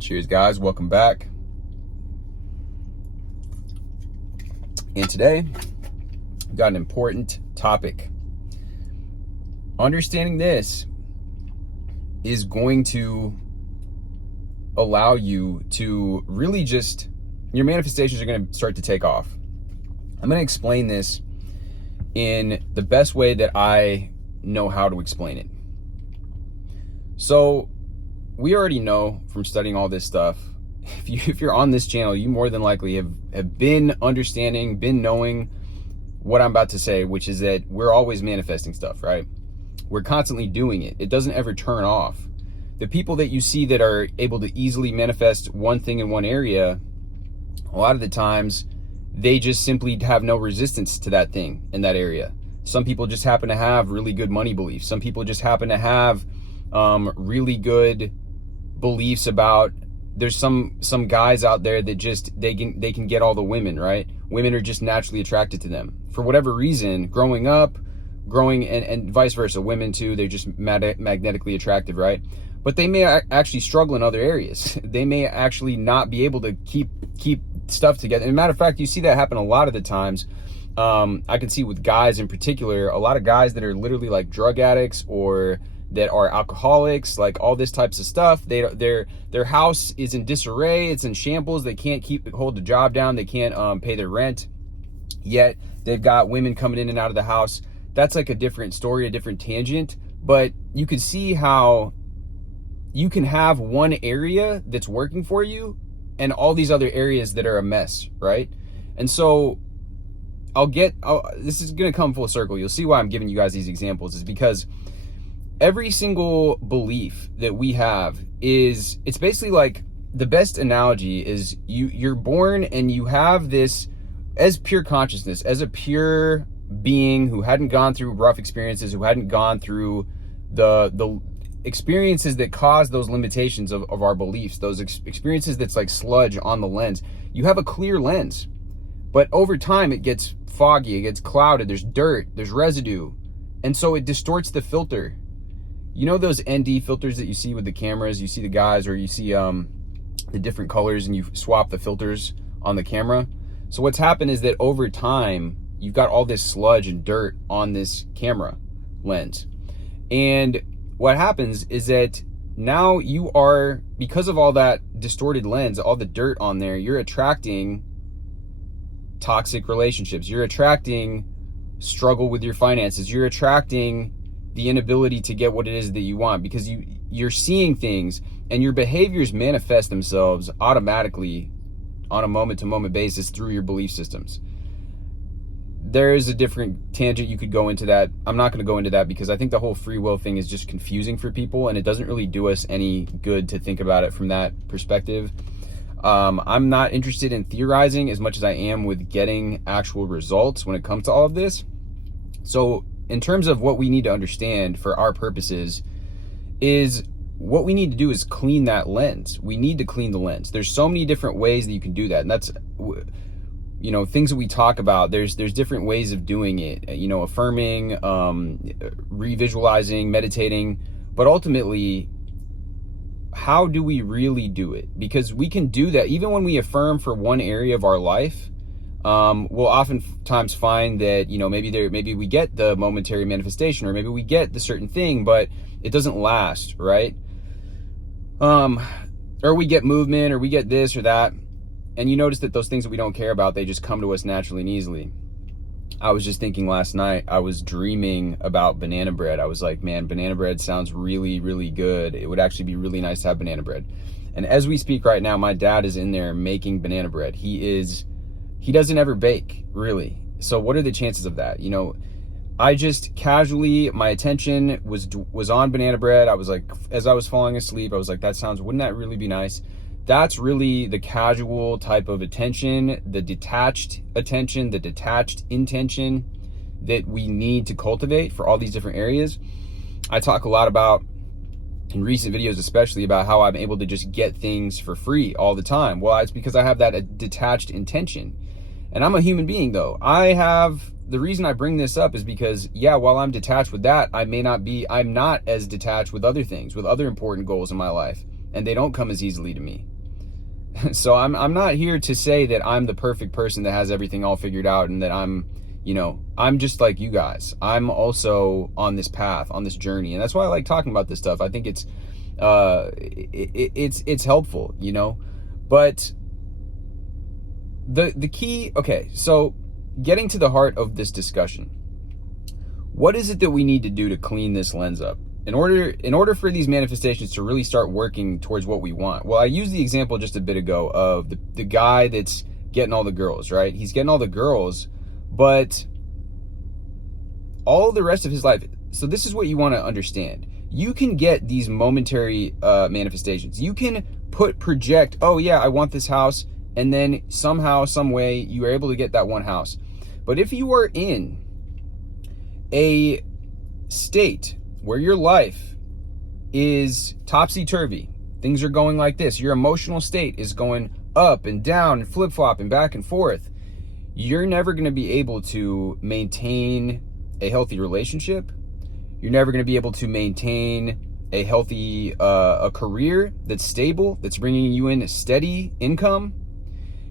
Cheers, guys. Welcome back. And today, we've got an important topic. Understanding this is going to allow you to really your manifestations are going to start to take off. I'm going to explain this in the best way that I know how to explain it. So, we already know from studying all this stuff, if you're on this channel, you more than likely have been understanding, been knowing what I'm about to say, which is that we're always manifesting stuff, right? We're constantly doing it. It doesn't ever turn off. The people that you see that are able to easily manifest one thing in one area, a lot of the times, they just simply have no resistance to that thing in that area. Some people just happen to have really good money beliefs. Some people just happen to have really good beliefs about, there's some guys out there that just they can get all the women, right? Women are just naturally attracted to them for whatever reason. Growing and vice versa, women too, they're just magnetically attractive, right? But they may actually struggle in other areas. They may actually not be able to keep stuff together. As a matter of fact, you see that happen a lot of the times. I can see with guys in particular, a lot of guys that are literally like drug addicts or that are alcoholics, like all this types of stuff. Their house is in disarray. It's in shambles. They can't hold the job down. They can't pay their rent. Yet they've got women coming in and out of the house. That's like a different story, a different tangent. But you can see how you can have one area that's working for you and all these other areas that are a mess, right? And so this is going to come full circle. You'll see why I'm giving you guys these examples is because every single belief that we have it's basically like, the best analogy is you're born and you have this as pure consciousness, as a pure being who hadn't gone through rough experiences, who hadn't gone through the experiences that cause those limitations of our beliefs, those experiences that's like sludge on the lens. You have a clear lens, but over time it gets foggy, it gets clouded, there's dirt, there's residue, and so it distorts the filter. You know those ND filters that you see with the cameras? You see the guys, or you see the different colors and you swap the filters on the camera. So what's happened is that over time, you've got all this sludge and dirt on this camera lens. And what happens is that now you are, because of all that distorted lens, all the dirt on there, you're attracting toxic relationships. You're attracting struggle with your finances. You're attracting the inability to get what it is that you want, because you're seeing things and your behaviors manifest themselves automatically on a moment-to-moment basis through your belief systems. There is a different tangent you could go into that. I'm not going to go into that because I think the whole free will thing is just confusing for people, and it doesn't really do us any good to think about it from that perspective. I'm not interested in theorizing as much as I am with getting actual results when it comes to all of this. So in terms of what we need to understand for our purposes is what we need to do is clean that lens. We need to clean the lens. There's so many different ways that you can do that. And that's, things that we talk about. There's different ways of doing it, affirming, revisualizing, meditating, but ultimately, how do we really do it? Because we can do that even when we affirm for one area of our life. We'll oftentimes find that, maybe we get the momentary manifestation, or maybe we get the certain thing, but it doesn't last, right? Or we get movement, or we get this or that. And you notice that those things that we don't care about, they just come to us naturally and easily. I was just thinking last night, I was dreaming about banana bread. I was like, man, banana bread sounds really, really good. It would actually be really nice to have banana bread. And as we speak right now, my dad is in there making banana bread. He doesn't ever bake, really. So what are the chances of that? I just casually, my attention was on banana bread. I was like, as I was falling asleep, I was like, wouldn't that really be nice? That's really the casual type of attention, the detached attention, the detached intention that we need to cultivate for all these different areas. I talk a lot about, in recent videos especially, about how I'm able to just get things for free all the time. Well, it's because I have that detached intention. And I'm a human being, though. The reason I bring this up is because, while I'm detached with that, I'm not as detached with other things, with other important goals in my life. and they don't come as easily to me. So I'm not here to say that I'm the perfect person that has everything all figured out and that I'm just like you guys. I'm also on this path, on this journey. And that's why I like talking about this stuff. I think it's helpful, but the key, okay, so getting to the heart of this discussion, what is it that we need to do to clean this lens up? In order for these manifestations to really start working towards what we want. Well, I used the example just a bit ago of the guy that's getting all the girls, right? He's getting all the girls, but all the rest of his life. So this is what you want to understand. You can get these momentary manifestations. You can project, oh yeah, I want this house, and then somehow, some way, you are able to get that one house. But if you are in a state where your life is topsy-turvy, things are going like this, your emotional state is going up and down and flip-flop and back and forth, you're never going to be able to maintain a healthy relationship. You're never going to be able to maintain a healthy a career that's stable, that's bringing you in a steady income.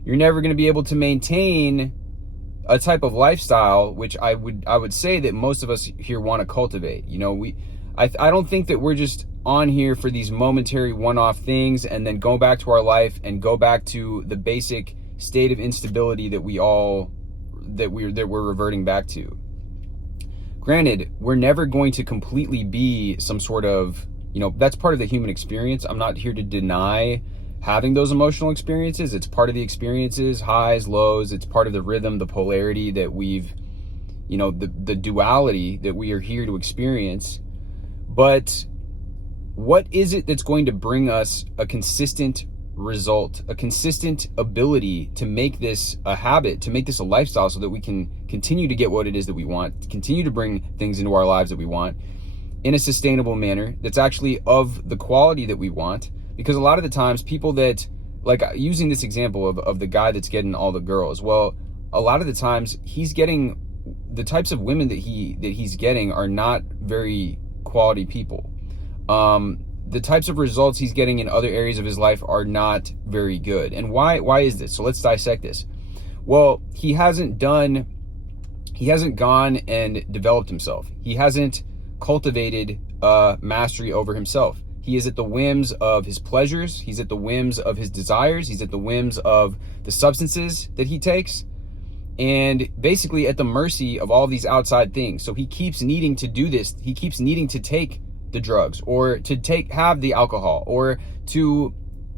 You're never going to be able to maintain a type of lifestyle, which I would say that most of us here want to cultivate. I don't think that we're just on here for these momentary one-off things and then go back to our life and go back to the basic state of instability that we're reverting back to. Granted, we're never going to completely be some sort of, that's part of the human experience. I'm not here to deny having those emotional experiences. It's part of the experiences, highs, lows. It's part of the rhythm, the polarity that we've, the duality that we are here to experience. But what is it that's going to bring us a consistent result, a consistent ability to make this a habit, to make this a lifestyle so that we can continue to get what it is that we want, continue to bring things into our lives that we want in a sustainable manner that's actually of the quality that we want? Because a lot of the times people that, like using this example of the guy that's getting all the girls, well, a lot of the times he's getting the types of women that he's getting are not very quality people. The types of results he's getting in other areas of his life are not very good. And why is this? So let's dissect this. Well, he hasn't gone and developed himself. He hasn't cultivated mastery over himself. He is at the whims of his pleasures. He's at the whims of his desires. He's at the whims of the substances that he takes, and basically at the mercy of all these outside things. So he keeps needing to do this. He keeps needing to take the drugs, or to have the alcohol, or to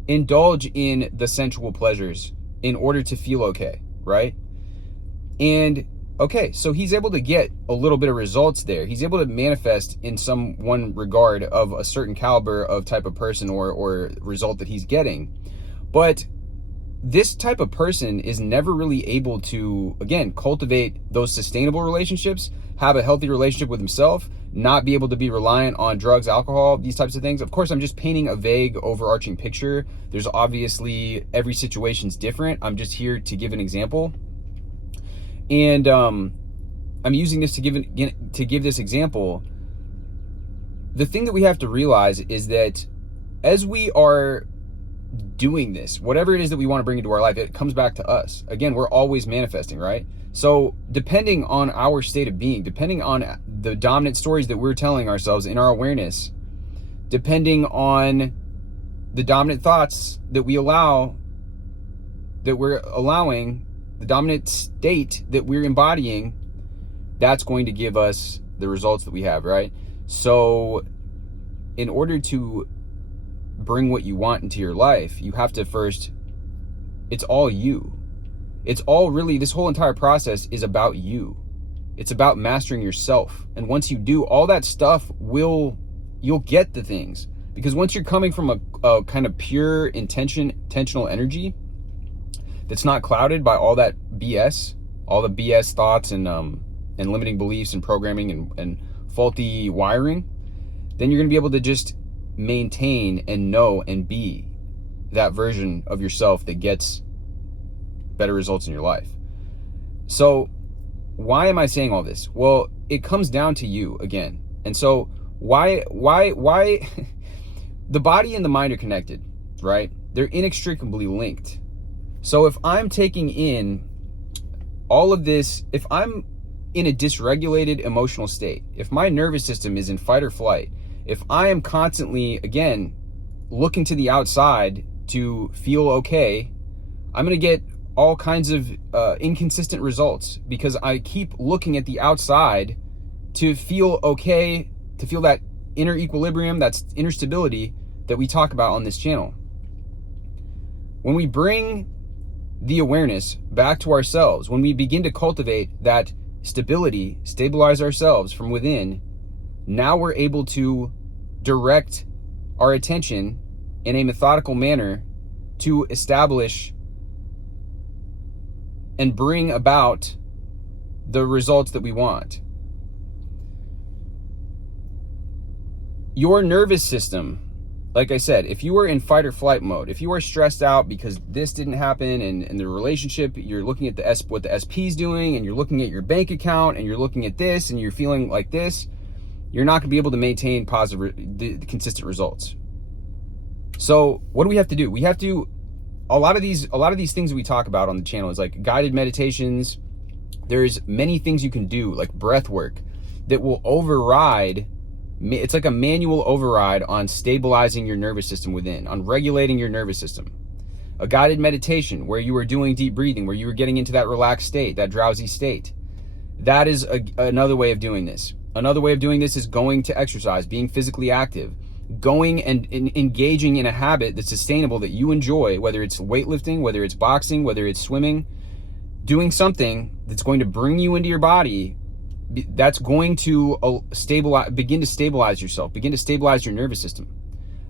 indulge in the sensual pleasures in order to feel okay, right? And okay, so he's able to get a little bit of results there. He's able to manifest in one regard of a certain caliber of type of person or result that he's getting. But this type of person is never really able to, again, cultivate those sustainable relationships, have a healthy relationship with himself, not be able to be reliant on drugs, alcohol, these types of things. Of course, I'm just painting a vague, overarching picture. There's obviously, every situation's different. I'm just here to give an example. And I'm using this to give this example. The thing that we have to realize is that as we are doing this, whatever it is that we want to bring into our life, it comes back to us. Again, we're always manifesting, right? So depending on our state of being, depending on the dominant stories that we're telling ourselves in our awareness, depending on the dominant thoughts that we're allowing, the dominant state that we're embodying, that's going to give us the results that we have, right? So in order to bring what you want into your life, you have to first, it's all you. It's all really, this whole entire process is about you. It's about mastering yourself. And once you do all that stuff, you'll get the things. Because once you're coming from a kind of pure intentional energy that's not clouded by all that BS, all the BS thoughts and limiting beliefs and programming and faulty wiring, then you're going to be able to just maintain and know and be that version of yourself that gets better results in your life. So why am I saying all this? Well, it comes down to you again. And so why the body and the mind are connected, right? They're inextricably linked. So if I'm taking in all of this, if I'm in a dysregulated emotional state, if my nervous system is in fight or flight, if I am constantly, again, looking to the outside to feel okay, I'm going to get all kinds of inconsistent results because I keep looking at the outside to feel okay, to feel that inner equilibrium, that's inner stability that we talk about on this channel. When we bring the awareness back to ourselves, when we begin to cultivate that stability, stabilize ourselves from within, now we're able to direct our attention in a methodical manner to establish and bring about the results that we want. Your nervous system, like I said, if you are in fight or flight mode, if you are stressed out because this didn't happen and the relationship, you're looking at what the SP is doing, and you're looking at your bank account, and you're looking at this, and you're feeling like this, you're not going to be able to maintain consistent results. So what do we have to do? We have to, a lot of these things that we talk about on the channel is like guided meditations. There's many things you can do, like breath work, that will override. It's like a manual override on stabilizing your nervous system within, on regulating your nervous system. A guided meditation where you are doing deep breathing, where you are getting into that relaxed state, that drowsy state. That is another way of doing this. Another way of doing this is going to exercise, being physically active, going and engaging in a habit that's sustainable, that you enjoy, whether it's weightlifting, whether it's boxing, whether it's swimming, doing something that's going to bring you into your body, that's going to begin to stabilize yourself, begin to stabilize your nervous system.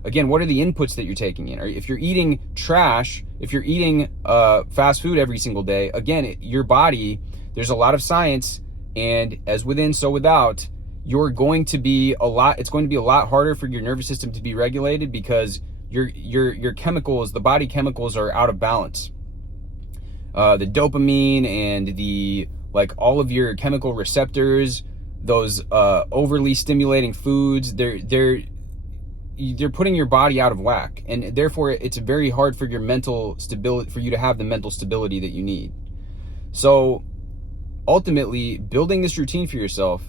Again, what are the inputs that you're taking in? If you're eating trash, if you're eating fast food every single day, again, your body, there's a lot of science, and as within, so without, it's going to be a lot harder for your nervous system to be regulated because your chemicals, the body chemicals, are out of balance. The dopamine and all of your chemical receptors, those overly stimulating foods, they're putting your body out of whack, and therefore it's very hard for your mental stability, for you to have the mental stability that you need. So ultimately, building this routine for yourself,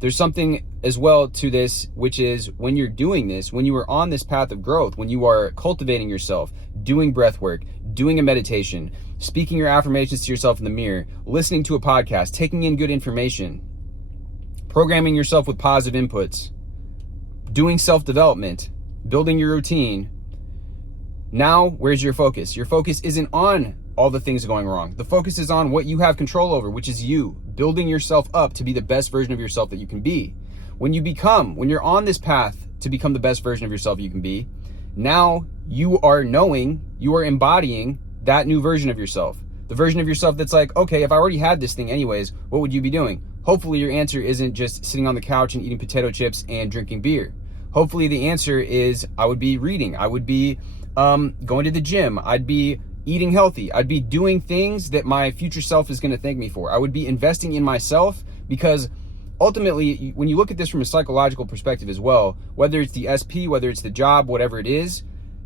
there's something as well to this, which is when you're doing this, when you are on this path of growth, when you are cultivating yourself, doing breath work, doing a meditation, speaking your affirmations to yourself in the mirror, listening to a podcast, taking in good information, programming yourself with positive inputs, doing self-development, building your routine. Now, where's your focus? Your focus isn't on all the things going wrong. The focus is on what you have control over, which is you, building yourself up to be the best version of yourself that you can be. When you're on this path to become the best version of yourself you can be, now you are embodying that new version of yourself. The version of yourself that's like, okay, if I already had this thing anyways, what would you be doing? Hopefully your answer isn't just sitting on the couch and eating potato chips and drinking beer. Hopefully the answer is, I would be reading. I would be going to the gym. I'd be eating healthy. I'd be doing things that my future self is going to thank me for. I would be investing in myself, because ultimately, when you look at this from a psychological perspective as well, whether it's the SP, whether it's the job, whatever it is,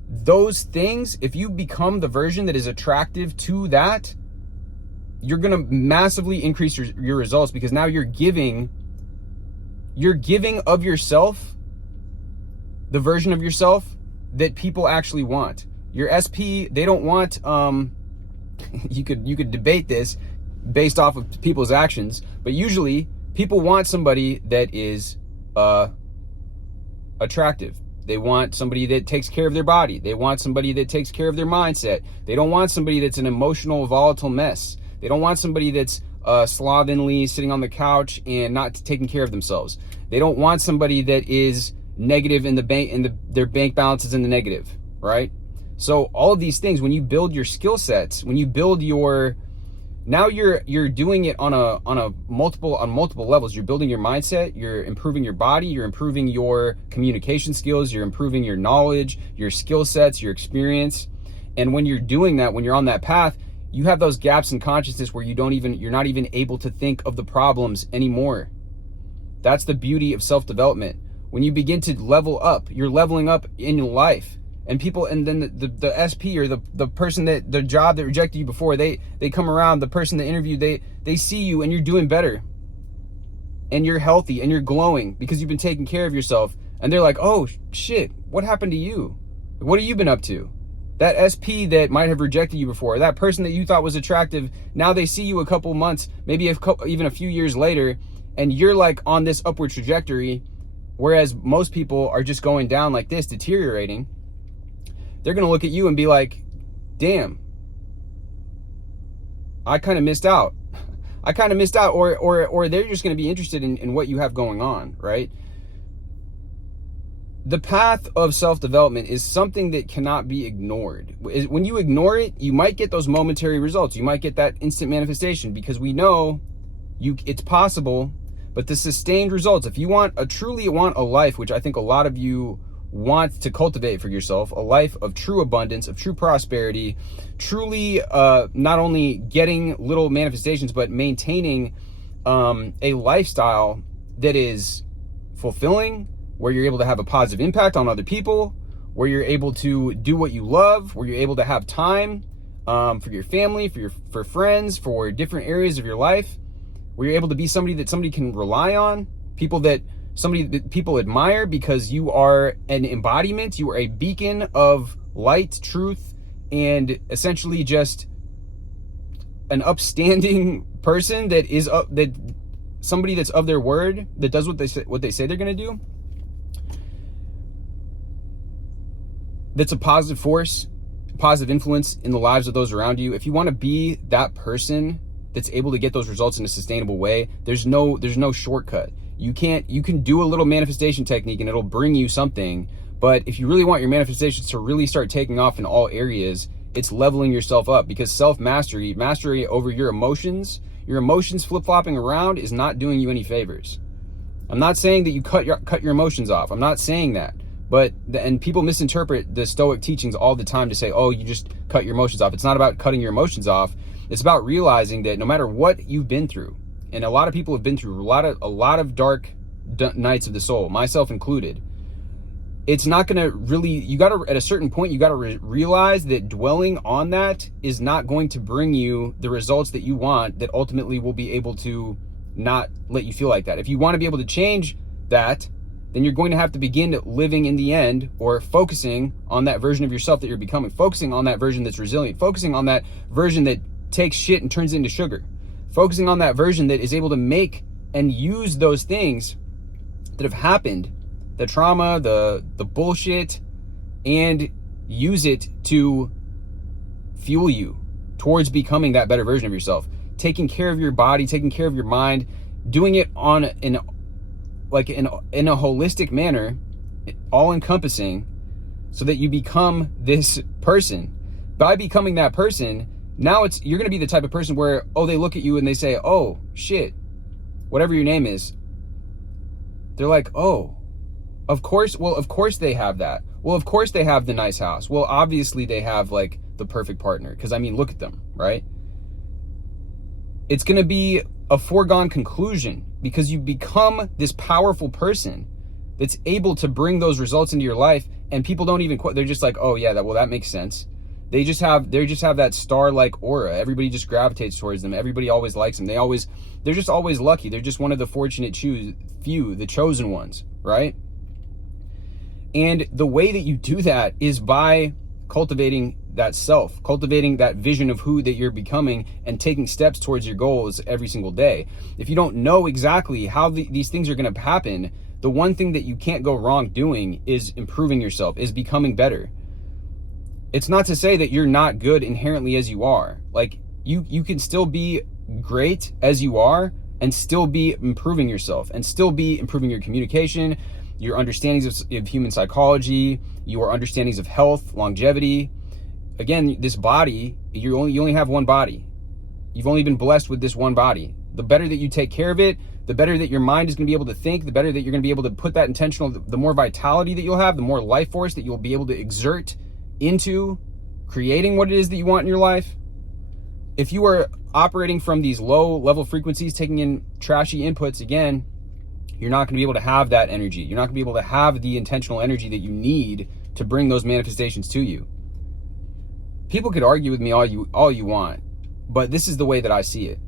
those things, if you become the version that is attractive to that, you're going to massively increase your results, because now you're giving of yourself the version of yourself that people actually want. Your SP, they don't want, you could debate this based off of people's actions, but usually people want somebody that is attractive. They want somebody that takes care of their body. They want somebody that takes care of their mindset. They don't want somebody that's an emotional, volatile mess. They don't want somebody that's slovenly, sitting on the couch and not taking care of themselves. They don't want somebody that is negative in the bank, and their bank balance is in the negative, right? So all of these things, when you build your skill sets, when you build now you're doing it on multiple levels. You're building your mindset, you're improving your body, you're improving your communication skills, you're improving your knowledge, your skill sets, your experience. And when you're doing that, when you're on that path, you have those gaps in consciousness where you're not even able to think of the problems anymore. That's the beauty of self-development. when you begin to level up, you're leveling up in your life. And people, and then the SP, or the person that, the job that rejected you before, they come around, the person that interviewed, they see you and you're doing better. And you're healthy and you're glowing because you've been taking care of yourself. And they're like, oh shit, what happened to you? What have you been up to? That SP that might have rejected you before, that person that you thought was attractive, now they see you a couple months, maybe even a few years later, and you're like on this upward trajectory, whereas most people are just going down like this, deteriorating. They're going to look at you and be like, damn, I kind of missed out. Or they're just going to be interested in what you have going on, right? The path of self-development is something that cannot be ignored. When you ignore it, you might get those momentary results. You might get that instant manifestation, because we know it's possible, but the sustained results, if you truly want a life, which I think a lot of you want to cultivate for yourself, a life of true abundance, of true prosperity, truly not only getting little manifestations, but maintaining a lifestyle that is fulfilling, where you're able to have a positive impact on other people, where you're able to do what you love, where you're able to have time for your family, for friends, for different areas of your life, where you're able to be somebody that somebody can rely on, people that people admire because you are an embodiment, you are a beacon of light, truth, and essentially just an upstanding person that is that somebody that's of their word, that does what they say they're going to do. That's a positive force, positive influence in the lives of those around you. If you want to be that person that's able to get those results in a sustainable way, there's no shortcut. You can do a little manifestation technique and it'll bring you something. But if you really want your manifestations to really start taking off in all areas, it's leveling yourself up, because self-mastery, mastery over your emotions flip-flopping around is not doing you any favors. I'm not saying that you cut your emotions off. I'm not saying that. And people misinterpret the Stoic teachings all the time to say, oh, you just cut your emotions off. It's not about cutting your emotions off. It's about realizing that no matter what you've been through, and a lot of people have been through a lot of dark nights of the soul, myself included, it's not going to really, at a certain point, you got to realize that dwelling on that is not going to bring you the results that you want, that ultimately will be able to not let you feel like that. If you want to be able to change that, then you're going to have to begin living in the end, or focusing on that version of yourself that you're becoming, focusing on that version that's resilient, focusing on that version that takes shit and turns it into sugar, focusing on that version that is able to make and use those things that have happened, the trauma, the bullshit, and use it to fuel you towards becoming that better version of yourself, taking care of your body, taking care of your mind, doing it in a holistic manner, all encompassing, so that you become this person. By becoming that person, now you're going to be the type of person where, they look at you and they say, oh shit, whatever your name is. They're like, oh, of course they have that. Well, of course they have the nice house. Well, obviously they have like the perfect partner, because I mean, look at them, right? It's going to be a foregone conclusion, because you become this powerful person that's able to bring those results into your life, and people don't even they're just like, oh yeah, that makes sense. They just have that star-like aura. Everybody just gravitates towards them. Everybody always likes them. They're just always lucky. They're just one of the fortunate few, the chosen ones, right? And the way that you do that is by cultivating that self, cultivating that vision of who that you're becoming, and taking steps towards your goals every single day. If you don't know exactly how these things are going to happen, the one thing that you can't go wrong doing is improving yourself, is becoming better. It's not to say that you're not good inherently as you are. Like, you can still be great as you are, and still be improving yourself, and still be improving your communication, your understandings of human psychology, your understandings of health, longevity. Again, this body, you only have one body. You've only been blessed with this one body. The better that you take care of it, the better that your mind is going to be able to think, the better that you're going to be able to put that intentional, the more vitality that you'll have, the more life force that you'll be able to exert into creating what it is that you want in your life. If you are operating from these low level frequencies, taking in trashy inputs, again, you're not going to be able to have that energy. You're not going to be able to have the intentional energy that you need to bring those manifestations to you. People could argue with me all you want, but this is the way that I see it.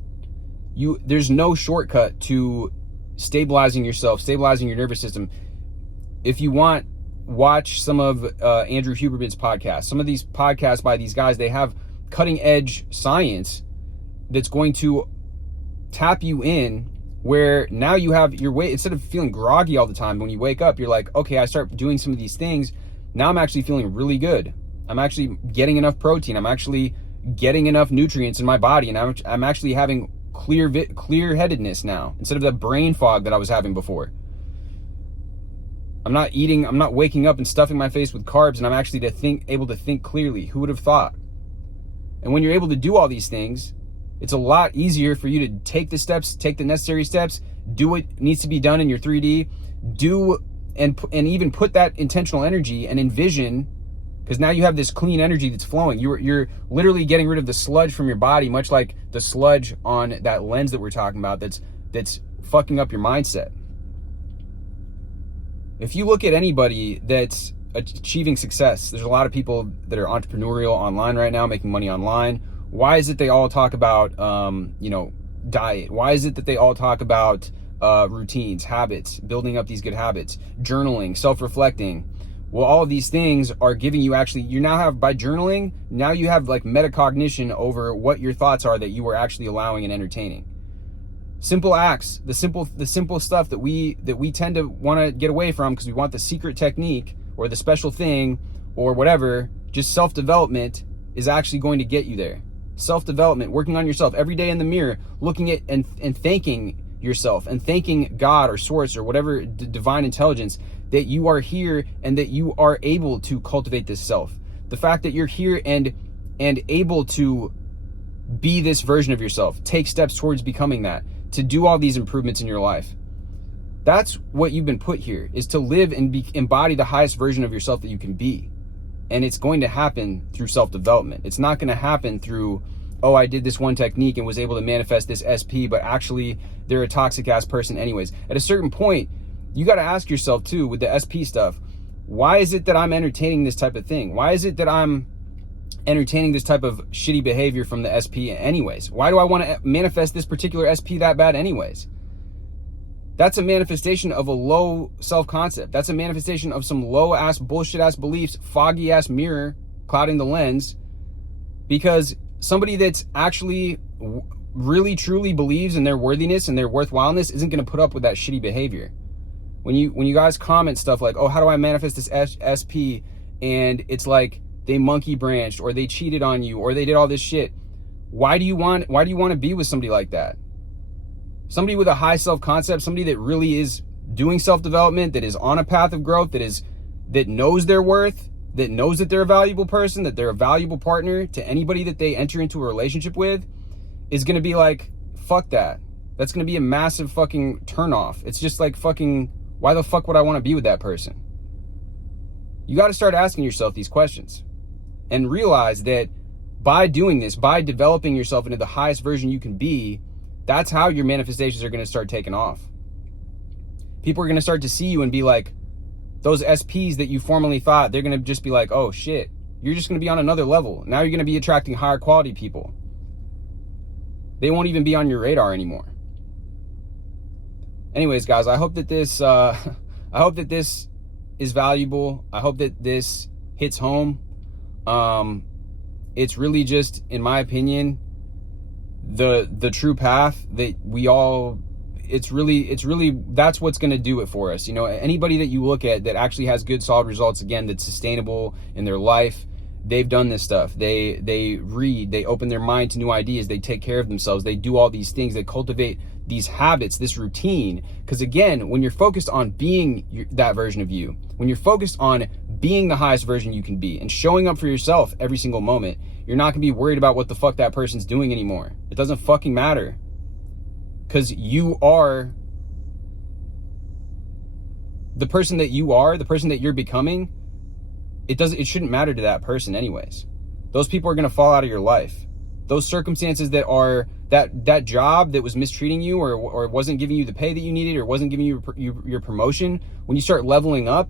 There's no shortcut to stabilizing yourself, stabilizing your nervous system. If you want, watch some of Andrew Huberman's podcasts. Some of these podcasts by these guys, they have cutting edge science that's going to tap you in, where now you have your way, instead of feeling groggy all the time, when you wake up, you're like, okay, I start doing some of these things. Now I'm actually feeling really good. I'm actually getting enough protein. I'm actually getting enough nutrients in my body. And I'm actually having clear-headedness now, instead of the brain fog that I was having before. I'm not waking up and stuffing my face with carbs, and I'm actually able to think clearly. Who would have thought? And when you're able to do all these things, it's a lot easier for you to take the necessary steps, do what needs to be done in your 3D, and even put that intentional energy and envision, because now you have this clean energy that's flowing. You're literally getting rid of the sludge from your body, much like the sludge on that lens that we're talking about that's fucking up your mindset. If you look at anybody that's achieving success, there's a lot of people that are entrepreneurial online right now, making money online. Why is it they all talk about, diet? Why is it that they all talk about routines, habits, building up these good habits, journaling, self-reflecting? Well, all of these things are giving you by journaling, now you have like metacognition over what your thoughts are that you are actually allowing and entertaining. Simple acts, the simple stuff that we tend to want to get away from because we want the secret technique or the special thing or whatever. Just self-development is actually going to get you there. Self-development, working on yourself every day in the mirror, looking at and thanking yourself and thanking God or source or whatever divine intelligence that you are here and that you are able to cultivate this self. The fact that you're here and able to be this version of yourself, take steps towards becoming that, to do all these improvements in your life. That's what you've been put here, is to live and embody the highest version of yourself that you can be. And it's going to happen through self-development. It's not going to happen through, oh, I did this one technique and was able to manifest this SP, but actually they're a toxic ass person anyways. At a certain point, you got to ask yourself too, with the SP stuff, why is it that I'm entertaining this type of thing? Why is it that I'm entertaining this type of shitty behavior from the SP anyways? Why do I want to manifest this particular SP that bad anyways? That's a manifestation of a low self-concept. That's a manifestation of some low-ass, bullshit-ass beliefs, foggy-ass mirror clouding the lens, because somebody that's actually really, truly believes in their worthiness and their worthwhileness isn't going to put up with that shitty behavior. When you guys comment stuff like, oh, how do I manifest this SP? And it's like they monkey branched or they cheated on you or they did all this shit. Why do you want to be with somebody like that? Somebody with a high self-concept, somebody that really is doing self-development, that is on a path of growth, that knows their worth, that knows that they're a valuable person, that they're a valuable partner to anybody that they enter into a relationship with, is going to be like, fuck that. That's going to be a massive fucking turnoff. It's just like fucking, why the fuck would I want to be with that person? You got to start asking yourself these questions and realize that by doing this, by developing yourself into the highest version you can be, that's how your manifestations are going to start taking off. People are going to start to see you and be like, those SPs that you formerly thought, they're going to just be like, oh shit, you're just going to be on another level. Now you're going to be attracting higher quality people. They won't even be on your radar anymore. Anyways, guys, I hope that this is valuable. I hope that this hits home. It's really just, in my opinion, the true path that we all, it's really that's what's going to do it for us. You know, anybody that you look at that actually has good solid results, again, that's sustainable in their life, they've done this stuff. They read, they open their mind to new ideas, they take care of themselves, they do all these things, they cultivate these habits, this routine. Because again, when you're focused on being that version of you, when you're focused on being the highest version you can be and showing up for yourself every single moment, you're not gonna be worried about what the fuck that person's doing anymore. It doesn't fucking matter, because you are the person that you are, the person that you're becoming. It shouldn't matter to that person anyways. Those people are gonna fall out of your life. Those circumstances that are that job that was mistreating you, or wasn't giving you the pay that you needed, or wasn't giving you your promotion, when you start leveling up,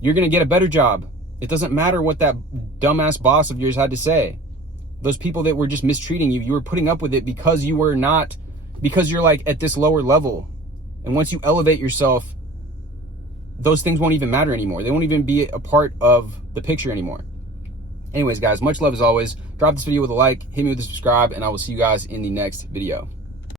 you're going to get a better job. It doesn't matter what that dumbass boss of yours had to say. Those people that were just mistreating you, you were putting up with it because you're like at this lower level. And once you elevate yourself, those things won't even matter anymore. They won't even be a part of the picture anymore. Anyways, guys, much love as always. Drop this video with a like, hit me with a subscribe, and I will see you guys in the next video.